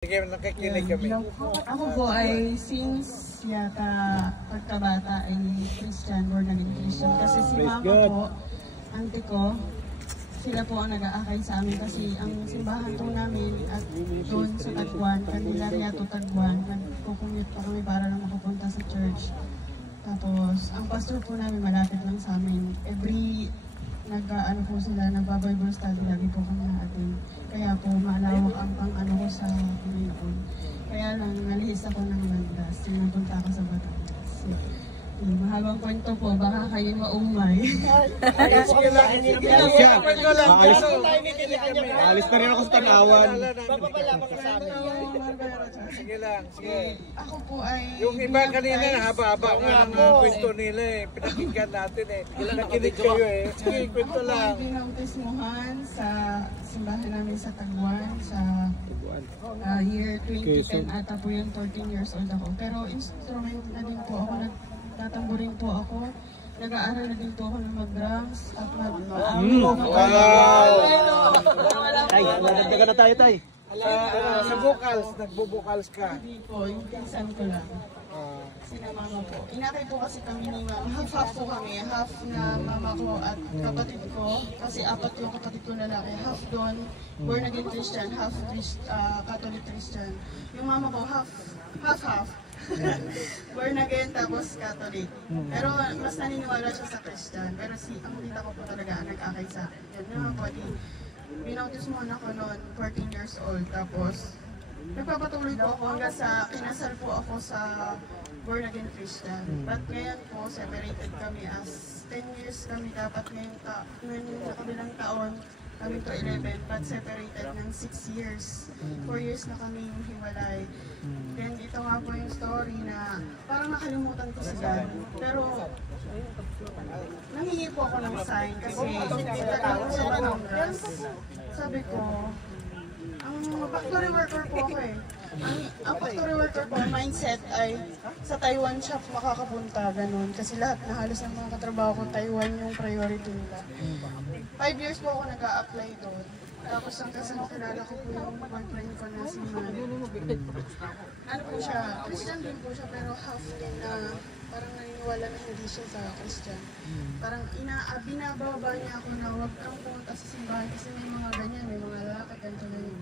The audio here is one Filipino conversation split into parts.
Sige, nakikinig kami. Ako po ay since yata pagkabata ay Christian, born again Christian. Kasi si mama po, auntie ko, sila po ang nag-aakay sa amin kasi ang simbahan po namin at doon sa Tagwan, Candelaria to Tagwan, nagkukumute po kami para lang makapunta sa church. Tapos, ang pastor po namin malapit lang sa amin. Every nag-ano po sila, nagba-Bible study, lagi po kami natin. Kaya po malawak ang pang-ano ko sa Panginoon. Kaya lang, nalihis ako ng Landas, napunta ako sa Batangas. Mahabang kwento po, baka kayo maumay. Sige lang, alis na rin ako sa Tanawan. sige lang, sige. Ako po ay... Yung iba kanina, haba-haba nga ng kwento nila eh. Pinakinggan natin eh. Nakinig kayo eh. Sige, kwento lang. Ako po ay binautismuhan sa simbahan namin sa Tagwan, sa year 2010 ata po yun, 14 years old ako. Pero instrument na din po ako, nagtatamburin po ako. Nag-aaral na din po ako ng mag-drums at Ay, nadagdagan na tayo, tay. Sa vocals, nagbo-vocals ka. Hindi po, yung pinsan ko lang. Sina mama po. Inakay po kasi kami ni mama. Half-half po kami. Half na mama ko at kapatid ko. Kasi apat yung kapatid ko lalaki. Half doon, born again Christian, half Catholic Christian. Yung mama ko, half-half. Born again, tapos Catholic. Pero mas naniniwala siya sa Christian. Pero ang tita ko po talaga nag-akay sa akin. Yan naman po, binautismuhan ako noon, 14 years old. Tapos, nagpapatuloy po ako hanggang sa kinasal po ako sa born again Christian. But ngayon po, separated kami as 10 years kami dapat ngayon sa kabilang taon, kami to 11, but separated ng 6 years. 4 years na kami hiwalay. Then ito nga po yung story na parang nakalimutan ko si God. Pero nangingi po ako ng sign kasi nagtatanong siya ng oras. Sabi ko, ang factory worker po ako eh. Ang factory worker po, mindset ay sa Taiwan siya makakapunta, ganun. Kasi lahat na halos ng mga katrabaho ko, Taiwan yung priority nila. 5 years po ako nag-a-apply doon. Tapos hanggang sa nakilala ko po yung boyfriend ko na si Man. Ano po siya, Christian din po siya, pero half din na parang naniniwala na hindi siya sa Christian. Parang binababa niya ako na huwag kang pumunta sa simbahan kasi may mga ganyan, may mga lalaki, ganito ganyan.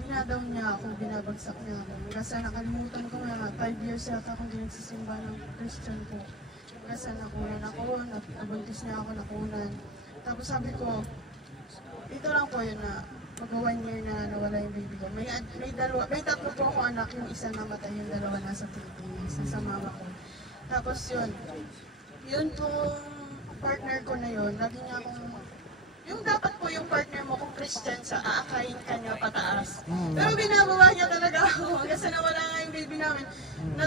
Binadaw niya ako, binabagsak niya ako. Kasi nakalimutan ko na 5 years yata akong hindi nagsisimba ng Christian po. Kasi nakunan ako, nabuntis niya ako, nakunan. Tapos sabi ko, ito lang po yun na mag-1 year na nawala yung baby ko. May tatlo po ako anak, yung isa namatay, yung dalawa nasa Philippines, nasa mama ko. Tapos yun pong partner ko na yun, lagi niya akong, yung dapat po yung partner mo kung Christian sa aakayin ka niya pataas. Pero binababa niya talaga ako kasi nawala nga yung baby namin.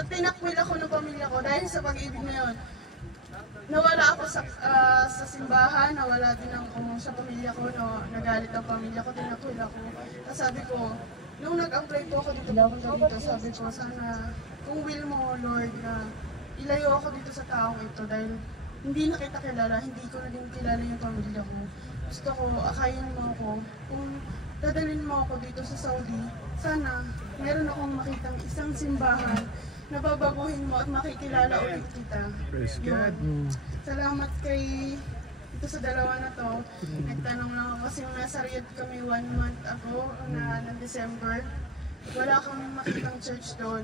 Tinakwil ako ng pamilya ko dahil sa pag-ibig na yun. Nawala ako sa simbahan, nawala din ako sa pamilya ko, no, nagalit ang pamilya ko, tinakwil ako. Tapos sabi ko, nung nag-apply po ako dito, sabi ko, sana kung will mo, Lord, na ilayo ako dito sa taong ito dahil hindi na kita kilala, hindi ko na din kilala yung pamilya ko. Gusto ko, akayin mo ako. Kung dadalhin mo ako dito sa Saudi, sana meron akong makitang isang simbahan na babaguhin mo at makikilala ulit kita. Praise God. Salamat kay ito sa dalawa na to. Nagtanong lang ako kasi nasa Riyadh kami 1 month ago ng December. Wala kami makitang church doon.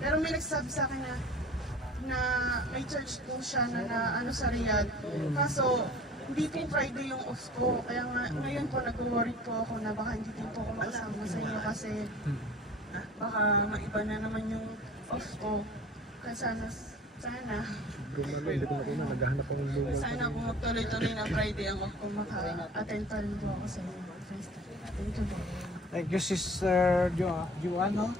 Pero may nagsabi sa akin na may church po siya na ano sa Riyadh. Kaso hindi po Friday yung off ko. Kaya ngayon po nag-worry po ako na baka hindi din po ako makasama sa inyo kasi baka maiba na naman yung off ko. Kaya sana kung magtuloy-tuloy na Friday ang off ko, maka-attend pa rin po ako sa inyo. Thank you po. Thank you, Sister Joanne.